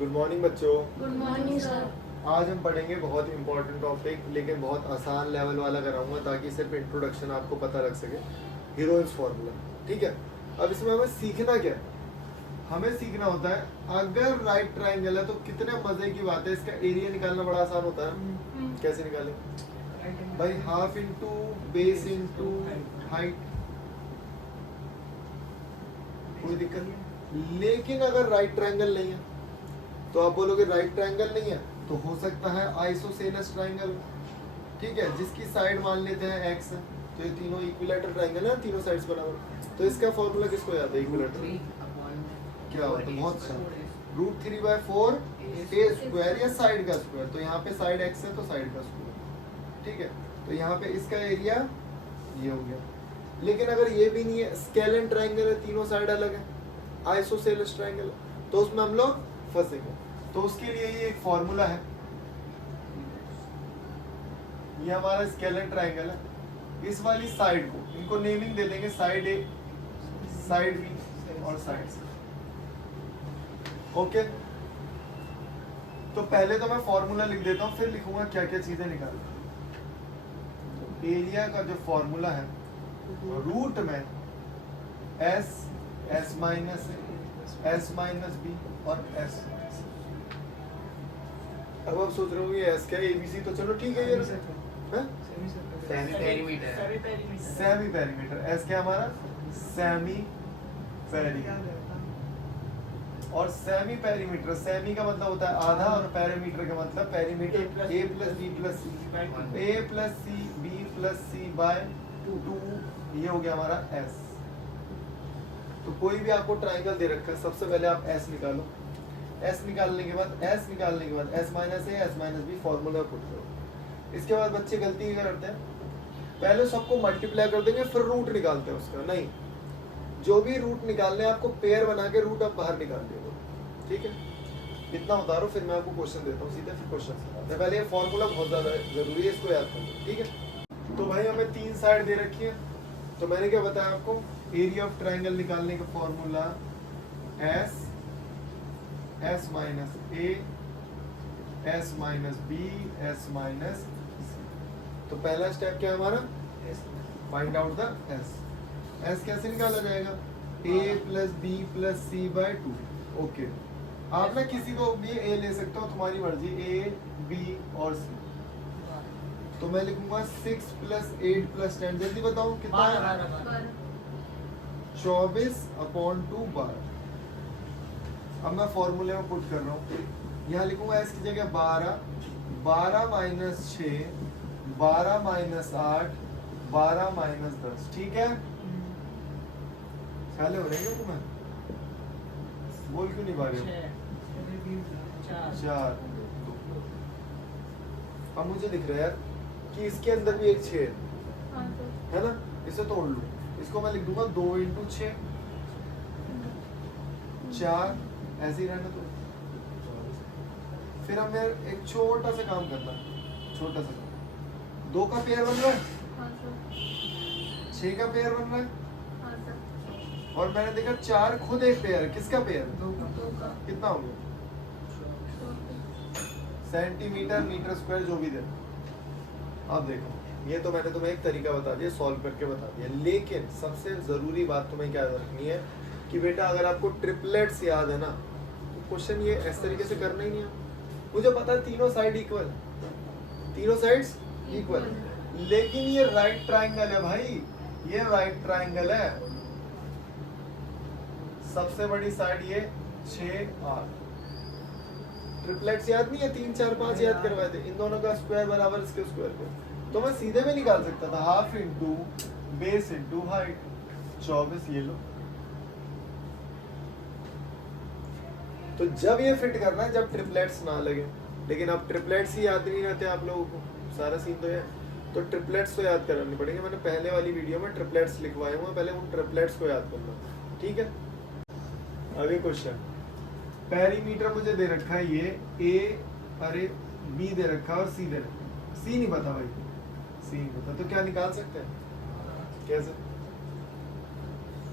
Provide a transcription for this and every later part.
Good morning बच्चों। Good morning sir. आज हम पढ़ेंगे बहुत इंपॉर्टेंट टॉपिक, लेकिन बहुत आसान लेवल वाला कराऊंगा ताकि सिर्फ इंट्रोडक्शन आपको पता लग सके। हीरोइंस फार्मूला, ठीक है। अब इसमें हमें सीखना क्या है? हमें सीखना होता है अगर राइट ट्राइंगल है तो कितने मजे की बात है, इसका एरिया निकालना बड़ा आसान होता है। कैसे निकालें भाई? Half into base into height, कोई दिक्कत नहीं। लेकिन अगर राइट ट्राइंगल नहीं है तो आप बोलोगे राइट ट्राइंगल नहीं है तो हो सकता है आइसोसेलेस ट्राइंगल, ठीक है, जिसकी साइड मान लेते हैं एक्स है। तो ये तीनों इक्विलैटरल ट्राइंगल है, तीनों साइड्स बराबर। तो इसका फॉर्मूला किसको याद है? इक्विलैटरल क्या होता है? बहुत अच्छा, √3/4 ए स्क्वायर या साइड का स्क्वायर। तो यहाँ पे साइड एक्स है तो साइड का स्क्वायर, ठीक है। तो यहाँ पे इसका एरिया ये हो गया। लेकिन अगर ये भी नहीं है, स्केलेन ट्राइंगल है, तीनों साइड अलग है, आइसोसेलेस ट्राइंगल है, तो उसमें हम लोग फंसेंगे। तो उसके लिए ये एक फॉर्मूला है, ये हमारा स्केलेन ट्राइंगल है। इस वाली साइड को इनको नेमिंग दे देंगे, साइड ए, साइड बी और साइड सी। ओके, तो पहले तो मैं फॉर्मूला लिख देता हूँ, फिर लिखूंगा क्या क्या चीजें निकालना। तो एरिया का जो फॉर्मूला है, रूट में S, S minus A, S minus B और एस। अब आप सोच रहे हो ये एस क्या है? एबीसी तो चलो ठीक है, ये सेमी पेरीमीटर। एस क्या हमारा? Semi perimeter. और सेमी पेरीमीटर, सेमी का मतलब होता है आधा और पेरीमीटर का मतलब perimeter. A plus B plus C, A plus C B plus C by 2, ये हो गया हमारा एस। तो कोई भी आपको ट्राइंगल दे रखा है, सबसे पहले आप एस निकालो। एस निकालने के बाद S minus A, S minus B formula put करो। इसके बाद बच्चे गलती क्या करते हैं, पहले सबको मल्टीप्लाई कर देंगे फिर रूट निकालते हैं उसका। नहीं, जो भी रूट निकालने आपको पेयर बना के रूट आप बाहर निकाल दिए, ठीक है। इतना उतारो, फिर मैं आपको क्वेश्चन देता हूँ सीधे, फिर क्वेश्चन से पहले ये फॉर्मूला बहुत ज़्यादा जरूरी है, इसको याद करना, ठीक है। तो भाई हमें 3 साइड दे रखी है, तो मैंने क्या बताया आपको? एरिया ऑफ ट्राइंगल निकालने का formula S, S minus A, S minus B, S minus C. तो पहला स्टेप क्या है हमारा? Find out the S. S कैसे निकाला जाएगा? A plus B plus C by 2। Okay, आप ना किसी को भी ए ले सकते हो, तुम्हारी मर्जी, ए बी और सी। तो मैं लिखूंगा 6 प्लस 8 प्लस 10, जल्दी बताओ कितना है? 24/2 12। अब मैं फॉर्मूले में पुट कर रहा हूँ, यहाँ लिखूंगा एस की जगह 12, 12 माइनस 6, 12 माइनस 8, 12 माइनस 10, ठीक है। ख्याल हो रहे हैं तुम्हें? बोल क्यों नहीं पा रहे हो? 4। अब मुझे दिख रहा है यार कि इसके अंदर भी एक 6 है ना, इसे तोड़ लूं। इसको मैं लिख दूंगा 2 × 6, 4, ऐसे ही रहना। तो फिर हमें एक छोटा सा काम करना, छोटा सा काम। 2 का पेयर बन रहा है, 6 का पेयर बन रहा है, और मैंने देखा 4 खुद एक पेयर। किसका पेयर? 2 का। कितना हो गया? सेंटीमीटर मीटर स्क्वायर जो भी दे। अब देखो, ये तो मैंने तुम्हें एक तरीका बता दिया, सॉल्व करके बता दिया। लेकिन सबसे जरूरी बात तुम्हें क्या रखनी है कि बेटा अगर आपको ट्रिपलेट्स याद है ना, तो क्वेश्चन ये इस तरीके से करना ही नहीं है। मुझे पता है तीनों साइड इक्वल, तीनों साइड्स इक्वल, लेकिन ये राइट ट्राइंगल है भाई, ये राइट ट्राइंगल है। सबसे बड़ी साइड ये 6 8। ट्रिपलेट्स याद नहीं है? 3 4 5 याद करवाए थे। इन दोनों का स्क्वायर बराबर इसके स्क्वायर को, तो मैं सीधे में निकाल सकता था, half into base into height. 24 ये लो। तो जब ये फिट करना है जब ट्रिपलेट्स ना लगे, लेकिन अब ट्रिपलेट्स ही याद नहीं रहते आप लोगों को, सारा सीन तो है। तो ट्रिपलेट्स तो याद कराने पड़ेंगे। मैंने पहले वाली वीडियो में ट्रिपलेट्स लिखवाए हुए, पहले उन ट्रिपलेट्स को याद करना, ठीक है। आगे क्वेश्चन, पेरीमीटर मुझे दे रखा है ये ए, अरे बी दे रखा है और सी दे रखा है। सी नहीं पता भाई, सी नहीं पता, तो क्या निकाल सकते हैं? कैसे?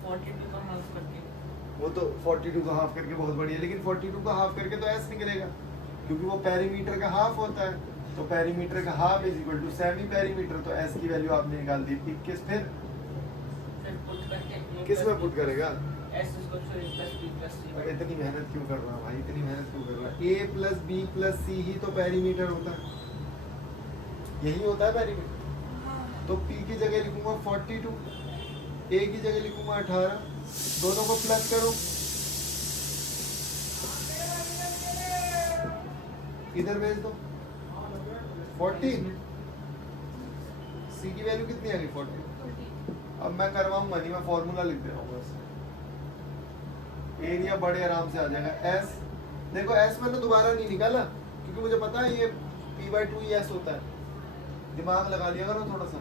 42 का हाफ करके वो तो 42 का हाफ करके बहुत बढ़िया, लेकिन 42 का हाफ करके तो एस निकलेगा क्योंकि वो पेरीमीटर का हाफ होता है। तो पेरीमीटर का half is equal to semi perimeter, तो एस की वैल्यू आपने निकाल दी 21। फिर किस में पुट करेगा? अब इतनी मेहनत क्यों कर रहा है भाई, इतनी मेहनत क्यों कर रहा है? a प्लस बी प्लस सी ही तो पेरीमीटर होता है, यही होता है पेरीमीटर। तो p की जगह लिखूंगा 42, a की जगह लिखूंगा 18, दोनों को प्लस करो, इधर भेज दो 40, c की वैल्यू कितनी आ गई 40। अब मैं करवाऊंगा नहीं, मैं फॉर्मूला लिख दे रहा हूँ बस, एरिया बड़े आराम से आ जाएगा। एस देखो, एस मैंने दोबारा नहीं निकाला क्योंकि मुझे पता है ये p/2 ही एस होता है, दिमाग लगा लिया करो थोड़ा सा,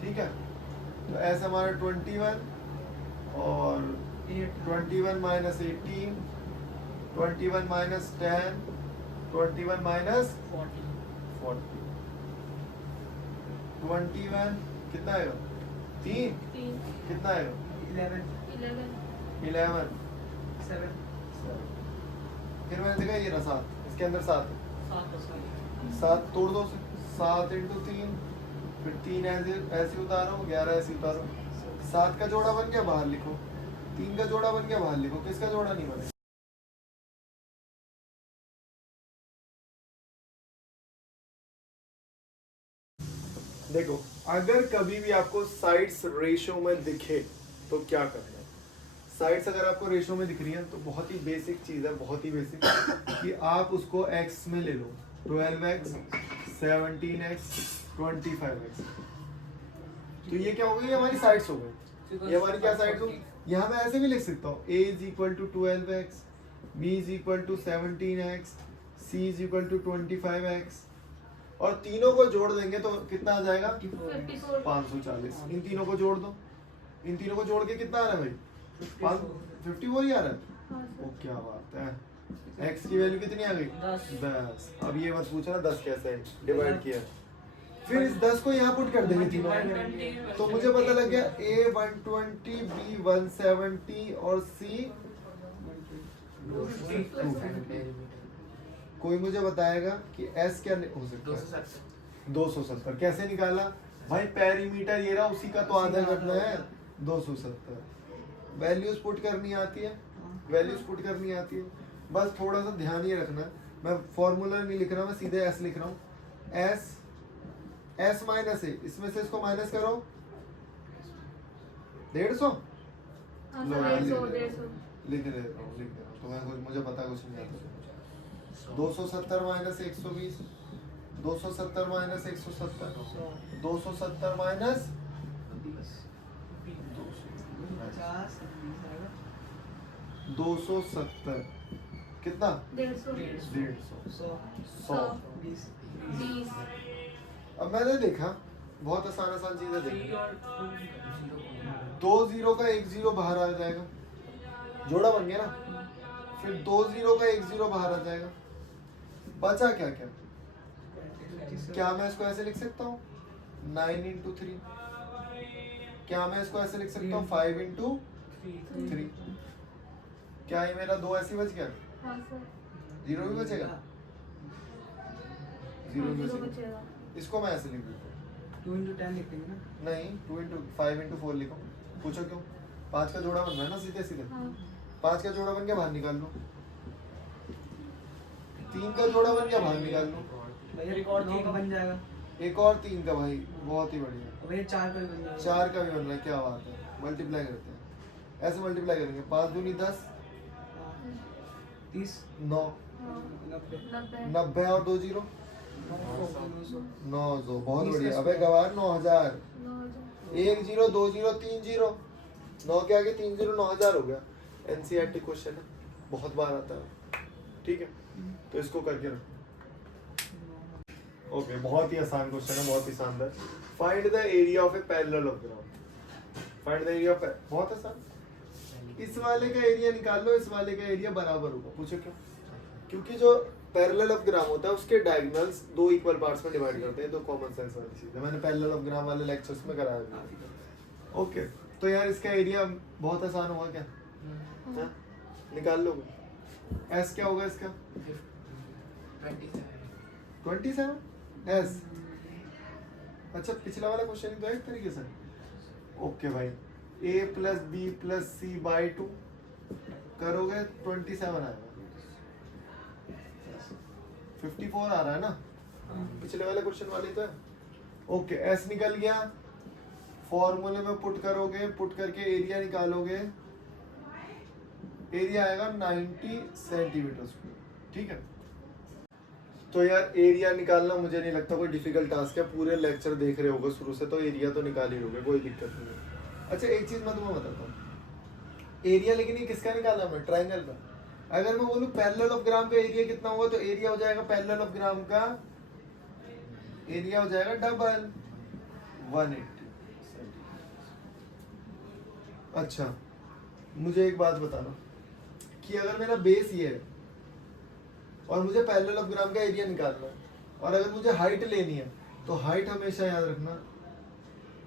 ठीक है। तो एस हमारा 21 और 21 माइनस 18, 21 माइनस 10, 21 माइनस 40, 21 कितना आएगा? 3 कितना आएगा? 11 7। फिर मैंने देखा ये रहा 7, इसके अंदर 7 तोड़ दो, 7 इंटू 3, फिर 3 ऐसे उतारो, 11 ऐसे उतारो, 7 का जोड़ा बन गया, बाहर लिखो, 3 का जोड़ा बन गया, बाहर लिखो, किसका जोड़ा नहीं बने? देखो, अगर कभी भी आपको साइड्स रेशो में दिखे तो क्या करना है? साइड्स अगर आपको रेशो में दिख रही है तो बहुत ही बेसिक चीज है, बहुत ही बेसिक, कि आप उसको x में ले लो, 12x, 17x, 25x। तो ये क्या हो गई? हमारी साइड्स हो गई। ये हमारी क्या साइड्स हो? यहाँ मैं ऐसे भी लिख सकता हूँ, a is equal to 12x, b is equal to 17x, c is equal to 25x, और तीनों को जोड़ देंगे तो कितना आ जाएगा? 540। इन तीनों को जोड़ दो, इन तीनों को जोड़ के कितना आ रहा है भाई? 54 ही आ रहा है। वो क्या बात है, x की वैल्यू कितनी आ गई? 10। अब ये मत पूछना 10 कैसे डिवाइड किया, फिर इस 10 को यहाँ पुट कर देंगे तीनों, तो मुझे पता लग गया a 120, b 170 और c 250। कोई मुझे बताएगा कि s क्या हो सकता है? 270। कैसे निकाला भाई? पेरीमीटर ये रहा, उसी का तो आधा करना है, 270। वैल्यूज पुट करनी आती है, वैल्यूज पुट करनी आती है, बस थोड़ा सा ध्यान ही रखना। मैं फॉर्मूला नहीं लिख रहा, मैं सीधे s लिख रहा हूँ। s माइनस है, इसमें से इसको माइनस करो, 150 लिख दे रहा हूँ, तो मैं मुझे पता कुछ नहीं आता। 270 माइनस 120, 270 माइनस 170, 270 माइनस 270 कितना? 150, 100। अब मैंने देखा, बहुत आसान चीजें देखी, 2 0 का 1 0 बाहर आ जाएगा, जोड़ा बन गया ना, फिर 2 0 का 1 0 बाहर आ जाएगा, बचा क्या? क्या मैं इसको ऐसे लिख सकता हूँ 9 इंटू 3? क्या मैं इसको ऐसे लिख सकता हूँ 5 इंटू 3? क्या ये मेरा 2 ऐसे बच गया? जीरो भी बचेगा, जीरो भी बचेगा। इसको मैं ऐसे लिख देता हूँ 2 इंटू 10 लिख देंगे ना? नहीं, 2 इंटू 5 इंटू 4 लिखो। पूछो क्यों? 5 का जोड़ा बन रहा है ना, सीधे सीधे 5 का जोड़ा बन गया, बाहर निकाल लो, 3 का जोड़ा बन गया, बाहर निकाल लो, एक और 9 का बन जाएगा, एक और 3 का, भाई बहुत ही बढ़िया। भैया 4 का भी बन जाएगा, 4 का भी बन रहा है, क्या बात है। मल्टीप्लाई करते हैं, ऐसे मल्टीप्लाई करेंगे, 5 दूनी 10, 30 9 90 और 2 0 900। बहुत बढ़िया। अबे गवार 9000, 1 0 2 0 3 0, 9 के आगे 3 0, 9000 हो गया। एनसीईआरटी क्वेश्चन है, बहुत बार आता है, ठीक है, तो इसको करके रखो। ओके, बहुत ही आसान क्वेश्चन है, बहुत ही शानदार। Find the area of A parallel of ground. Find the area of, बहुत आसान। इस वाले का एरिया निकाल लो, इस वाले का एरिया बराबर होगा। पूछो क्यों? क्योंकि जो पैरेलल ऑफ ग्राम होता है उसके डायगोनल्स 2 इक्वल पार्ट्स में डिवाइड करते हैं, तो कॉमन सेंस वाली चीज है, मैंने पैरेलल ऑफ ग्राम वाले लेक्चर्स में कराया था। ओके तो यार इसका एरिया बहुत आसान होगा क्या? हाँ? निकाल लोगे। एस क्या होगा इसका? 27 एस। अच्छा पिछला वाला क्वेश्चन ही तो है एक तरीके से। ओके भाई a plus B plus C by 2 करोगे 27 आएगा। 54 आ रहा है ना पिछले वाले क्वेश्चन वाले तो है। ओके एस निकल गया, फॉर्मूले में पुट करोगे, पुट करके एरिया निकालोगे, एरिया आएगा 90 सेंटीमीटर स्क्वायर। ठीक है तो यार एरिया निकालना मुझे नहीं लगता कोई डिफिकल्ट टास्क है, पूरे लेक्चर देख रहे होगे शुरू से तो एरिया तो निकाल ही लोगे, कोई दिक्कत नहीं है। अच्छा एक चीज मैं तुम्हें बताता हूँ, एरिया लेकिन ये किसका निकाला हमने? ट्राइंगल का। अगर मैं बोलूँ पैरेलल ऑफ ग्राम का एरिया कितना होगा तो एरिया हो जाएगा पैरेलल ऑफ ग्राम का एरिया हो जाएगा डबल 180। अच्छा मुझे एक बात बताना कि अगर मेरा बेस ये है और मुझे पैरेलल ऑफ ग्राम का एरिया निकालना है और अगर मुझे हाइट लेनी है तो हाइट हमेशा याद रखना,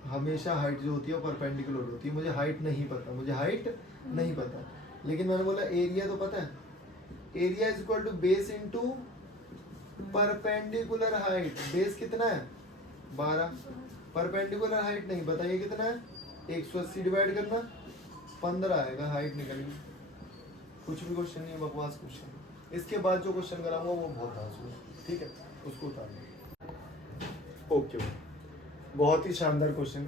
हमेशा हाइट जो होती है वो परपेंडिकुलर होती है। मुझे हाइट नहीं पता, मुझे हाइट नहीं पता, लेकिन मैंने बोला एरिया तो पता है। Area is equal to base into perpendicular height. Base कितना है? 12। परपेंडिकुलर हाइट नहीं, बताइए कितना है? 180 डिवाइड करना 15 आएगा, हाइट निकलेगी। कुछ भी क्वेश्चन नहीं है, बकवास क्वेश्चन। इसके बाद जो क्वेश्चन कराऊंगा वो बहुत आसान है, ठीक है उसको उतार। ओके बहुत ही शानदार question.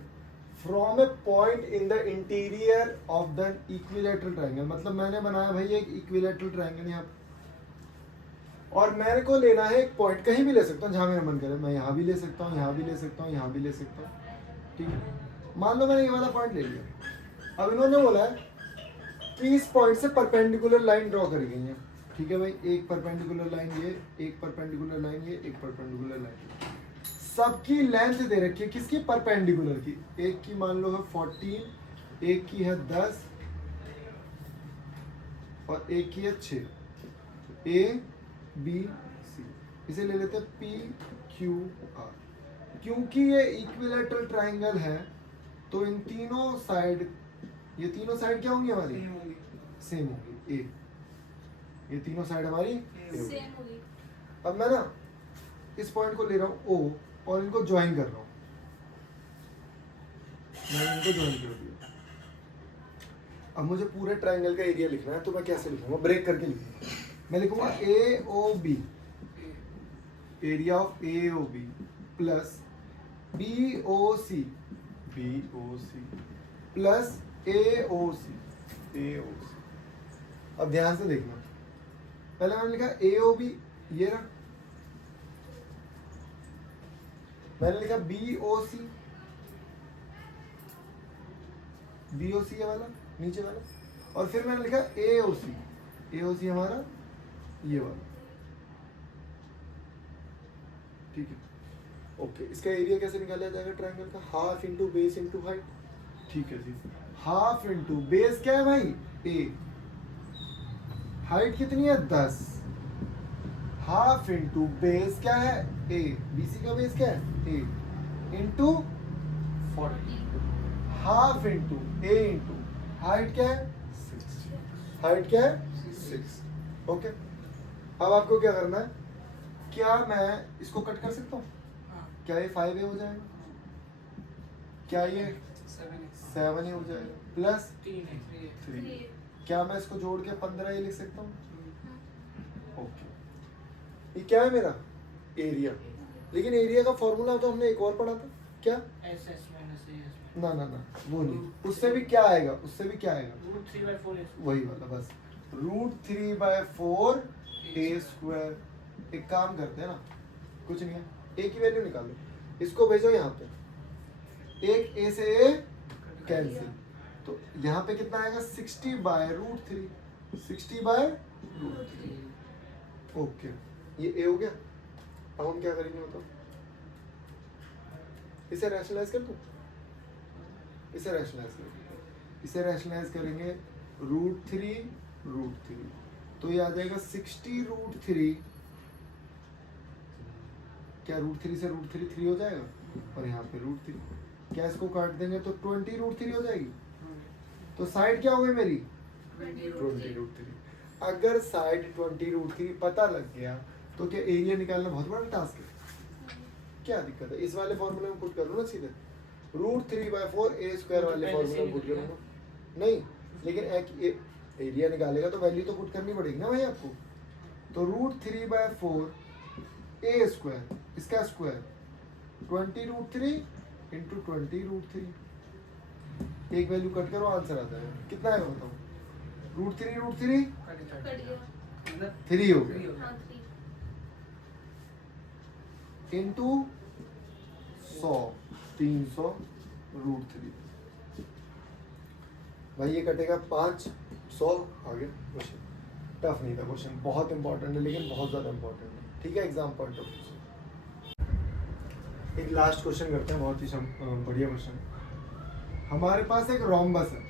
From A point in the interior of the equilateral triangle, मतलब मैंने बनाया भाई एक इक्विलेटरल ट्राइंगल यहाँ पे और मेरे को लेना है एक पॉइंट, कहीं भी ले सकता हूँ जहाँ मेरा मन करे। मैं यहाँ भी ले सकता हूँ, यहाँ भी ले सकता हूँ, यहाँ भी ले सकता हूँ, ठीक है। मान लो मैंने ये वाला पॉइंट ले लिया। अब इन्होंने बोला है कि इस पॉइंट से परपेंडिकुलर लाइन ड्रॉ करी गई है, ठीक है भाई। एक परपेंडिकुलर लाइन ये, एक परपेंडिकुलर लाइन ये, एक परपेंडिकुलर लाइन। सबकी लेंथ दे रखी है, किसकी? परपेंडिकुलर की। एक की मान लो है 14, एक की है 10 और एक की है 6। ए बी सी, इसे ले लेते हैं पी क्यू आर। क्योंकि ये इक्विलेटरल ट्राइंगल है तो इन तीनों साइड, ये तीनों साइड क्या होंगी हमारी? सेम होगी। ए, ये तीनों साइड हमारी सेम होगी। अब मैं ना इस पॉइंट को ले रहा हूँ ओ और इनको ज्वाइन कर रहा हूँ, मैंने इनको ज्वाइन कर दिया। अब मुझे पूरे ट्राइंगल का एरिया लिखना है तो मैं कैसे लिखूंगा? ब्रेक करके लिखूंगा। मैं लिखूंगा A O B, area of A O B plus B O C plus A O C. अब ध्यान से देखना, पहले मैंने लिखा ए ओ बी, ये रहा। मैंने लिखा बी ओ सी ये वाला नीचे वाला, और फिर मैंने लिखा ए ओ सी हमारा ये वाला, ठीक है। ओके इसका एरिया कैसे निकाला जाएगा ट्रायंगल का? Half into base into height, ठीक है जी। हाफ इंटू बेस क्या है भाई? ए, हाइट कितनी है? 10। हाफ इंटू बेस क्या है? ए, बीसी का बेस क्या है? ए इंटू 40। हाफ इंटू ए इंटू हाइट क्या है? 6। हाइट क्या है? 6। ओके अब आपको क्या करना है? क्या मैं इसको कट कर सकता हूँ? क्या ये 5a हो जाएगा? क्या ये 7a हो जाएगा? प्लस 3। क्या मैं इसको जोड़ के 15a लिख सकता हूँ? ओके ये क्या है मेरा? एरिया। लेकिन एरिया का फॉर्मूला तो हमने एक और पढ़ा था, क्या? ना वो नहीं, उससे भी क्या आएगा? वही वाला बस, √3/4 a स्क्वायर। एक काम करते हैं ना, कुछ नहीं है, a की वैल्यू निकालो, इसको भेजो यहाँ पे, एक a से a कैंसिल, तो यहाँ पे कितना आएगा? 60/√3। 60/√3। ओके ये a हो गया। अब हम क्या करेंगे बताओ? इसे रैशनलाइज कर दूं? इसे रैशनलाइज करेंगे √3 तो ये आ जाएगा 60√3। क्या √3 से √3 3 हो जाएगा और यहाँ पे √3 क्या इसको काट देंगे तो 20√3 हो जाएगी। तो साइड क्या हो गई मेरी 20√3। अगर साइड 20√3 पता लग गया तो क्या एरिया निकालना बहुत बड़ा टास्क है? क्या दिक्कत है? इस वाले फॉर्मूले में पुट करो ना सीधे, √3/4 a² वाले फॉर्मूले में पुट करूंगा नहीं, लेकिन एरिया निकालेगा तो वैल्यू तो पुट करनी पड़ेगी ना भाई आपको। तो √3/4 a², इसका स्क्वायर 20√3 इंटू 20√3, एक वैल्यू कट करो आंसर आता है। कितना है बताओ? √3 3 हो गया इंटू 100 300√3। भाई ये कटेगा 500। आगे क्वेश्चन टफ नहीं था, क्वेश्चन बहुत इंपॉर्टेंट है लेकिन बहुत ज़्यादा इंपॉर्टेंट है, ठीक है, एग्जाम पॉइंट ऑफ व्यू। एक लास्ट क्वेश्चन करते हैं, बहुत ही बढ़िया क्वेश्चन। हमारे पास एक रोम्बस है,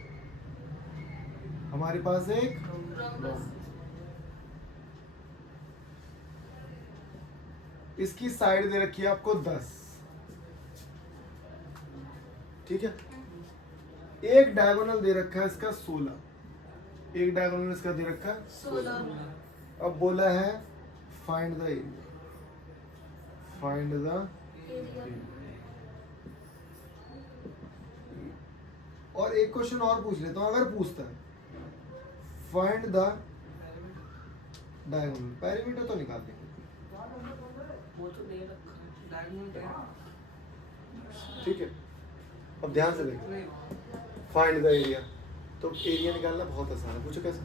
हमारे पास एक रोम्बस, इसकी साइड दे रखी है आपको 10, ठीक है। एक डायगोनल दे रखा है इसका 16, एक डायगोनल इसका दे रखा है 16। अब बोला है find the area, find the और एक क्वेश्चन और पूछ लेता हूं, अगर पूछता है फाइंड द डायगोनल, पेरीमीटर तो निकाल देंगे, वो तो दे रखा है डायगोनल, ठीक है। अब ध्यान से देखो, फाइंड द एरिया, तो एरिया निकालना बहुत आसान है। पूछो कैसे?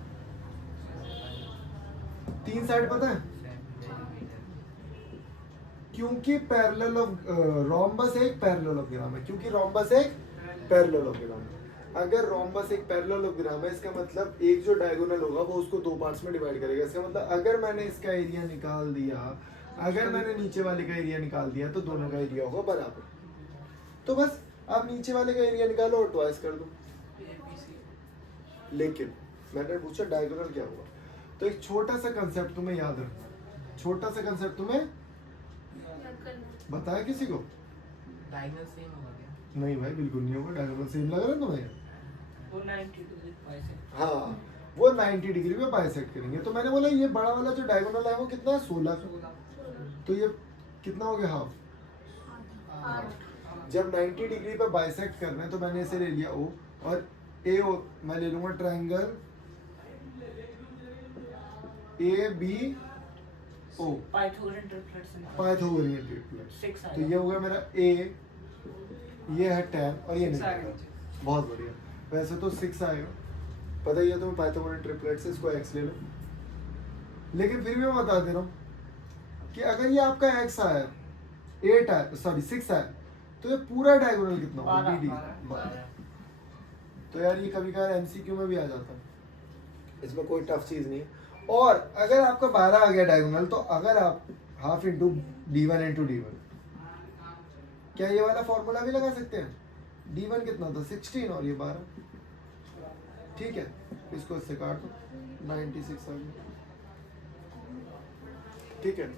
3 साइड पता है, क्योंकि पैरेलल ऑफ रोम्बस एक पैरेललोग्राम है, क्योंकि रोम्बस एक पैरेललोग्राम है। अगर रोम्बस एक पैरेललोग्राम है, इसका मतलब एक जो डायगोनल होगा वो उसको 2 पार्ट्स में डिवाइड करेगा। इसका मतलब अगर मैंने इसका एरिया निकाल दिया, अगर मैंने नीचे वाले का एरिया निकाल दिया तो दोनों का एरिया होगा बराबर। तो बस आप नीचे वाले का एरिया निकालो और ट्वाइस कर दो। लेकिन मैंने पूछा डायगोनल क्या हुआ, तो एक छोटा सा कंसेप्ट तुम्हें याद रखना, छोटा सा कंसेप्ट तुम्हें बताया किसी को? डायगोनल सेम होगा क्या? नहीं भाई बिल्कुल नहीं होगा, डायगोनल सेम लग रहा है तुम्हें? वो 90 डिग्री बाइसेक्ट, हाँ वो 90 डिग्री में बाइसेक्ट करेंगे। तो मैंने बोला ये बड़ा वाला जो डायगोनल है वो कितना है 16 का, तो ये कितना हो गया हाफ। जब 90 डिग्री पे बाइसेक्ट करना है तो मैंने इसे ले लिया O, और ए ओ मैं ले लूंगा triangle ABO, Pythagorean triplets, Pythagorean triplet. 6 तो ये हो गया मेरा A, ये है 10 और ये 6 नहीं, बहुत बढ़िया। वैसे तो 6 आएगा, पता ही है तुम्हें पाइथागोरियन ट्रिपलेट से, इसको x ले लो। लेकिन फिर भी मैं बता दे रहा हूँ कि अगर ये आपका x आया, 8 आया, सॉरी 6 आया, तो ये पूरा डायगोनल कितना होगा? 12। तो यार ये कभी कभार MCQ में भी आ जाता है, इसमें कोई टफ चीज़ नहीं है। और अगर आपका 12 आ गया डायगोनल, तो अगर आप half into D1 into D1, क्या ये वाला फॉर्मूला भी लगा सकते हैं? D1 कितना था 16 और ये 12, ठीक है। इसको इससे काट दो, 96 आ गया, ठीक है।